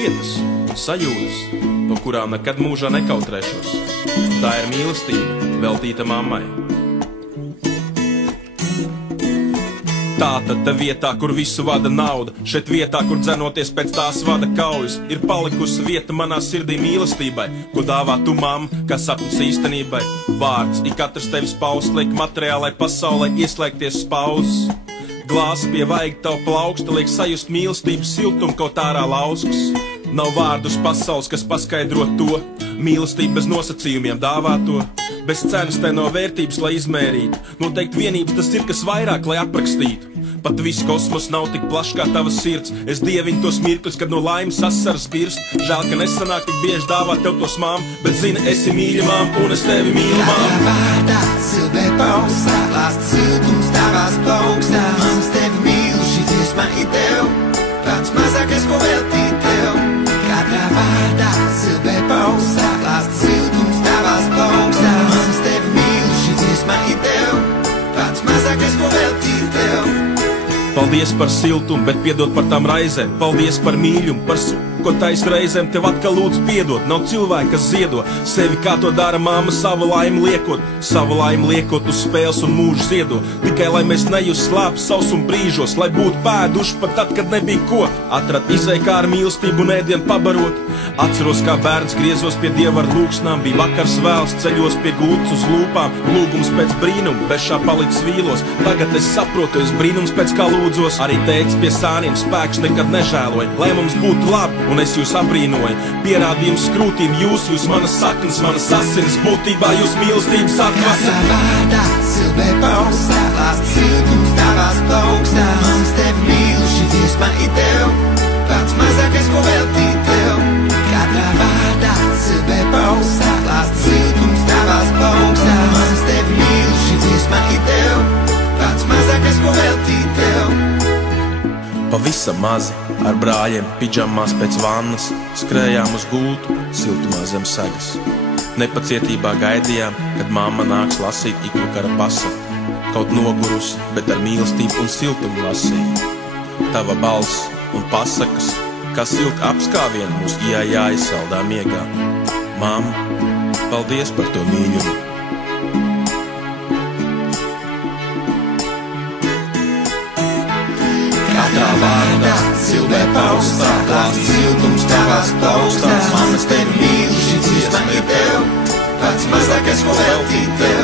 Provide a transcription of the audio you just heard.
lietas un sajūtas, no kurām nekad mūžā nekautrēšos. Tā ir mīlestība, veltīta mammai. Tātad te vietā, kur visu vada nauda, šeit vietā, kur dzenoties pēc tās vada kaujas, ir palikusi vieta manā sirdī mīlestībai, ko dāvā tu mamma, kā sapnis īstenībai. Vārds, ik katrs tevis paust, liek materiālai pasaulē ieslēgties spauzes. Glāzi pie vaiga tavu plauksta, liek sajust mīlestības siltumu kaut ārā lauskas. Nav vārdus pasaules, kas paskaidro to, mīlestība bez nosacījumiem dāvā to. Bez cenas te nav vērtības, lai izmērītu, noteikti vienības tas ir, kas vairāk, lai aprakstītu. Pat viss kosmos nav tik plašs kā tavas sirds, es dievinu tos mirkļus, kad no laimes asaras birst. Žēl, ka nesanāk tik bieži dāvāt tev tos mām, bet zini, esi mīļamām un es tevi mīlu, mām. Katrā vārdā silbē paustā, lāst siltums tavās plaukstā. Mams tevi mīlu, šī dziesma ir tev, pats mazākais, ko veltīt tev. Katrā vārdā silbē paustā, lāst siltums tavās plaukstā. Mams tevi mīlu, šī dziesma ir tev, pats mazākais, ko veltīt tev. Paldies par siltumu, bet piedod par tām raizēm. Paldies par mīļumu, par ko tais reizēm tev atkal lūdzu piedod. Nav cilvēka, kas ziedo sevi, kā to dara mamma, savu laimi liekot uz spēles un mūžu ziedo. Tikai lai mēs nejust slāpes sausuma brīžos, lai būtu pēduši pat tad, kad nebija ko. Atrat izēju, kā ar mīlestību un ēdienu pabarot. Atceros, kā bērns griezos pie Dieva ar lūgsnām, bija vakars vēls, ceļos pie gultas uz lūpām, lūgums pēc brīnuma, bešā palicis vīlos. Tagad es saprotu, es brīnums pēc kā lūdzos. Arī teicis pie sāniem, spēks nekad nežēloja, lai mums būtu labi, un es jūs abrīnoju. Pierādījums skrūtīm jūs manas saknes, manas asinis, būtībā jūs mīlestības atvasa. Katrā vārdā silbē paustā, lāst siltums tavās plaukstā. Mams tevi mīlu, šī dziesma ir tev, pats mazākais, ko veltīt tev. Katrā vārdā silbē paustā, lāst siltums tavās plaukstā. Mams tevi mīlu, šī dziesma ir tev, pats mazākais, ko veltīt tev. Pavisam mazi, ar brāļiem, pidžamās pēc vannas, skrējām uz gultu, siltumā zem segas. Nepacietībā gaidījām, kad mamma nāks lasīt iklu kara pasaku. Kaut nogurusi, bet ar mīlestību un siltumu lasīja. Tava balss un pasakas, kā silti apskāvieni mūs jāizsaldā miegā. Mamma, paldies par to mīļumu. Katrā vārdā silbē paustā, lāst siltums tavās plaukstās. Mammas tevi mīlu, šī dziesma ir tev, pats mazākais, ko veltīt tev.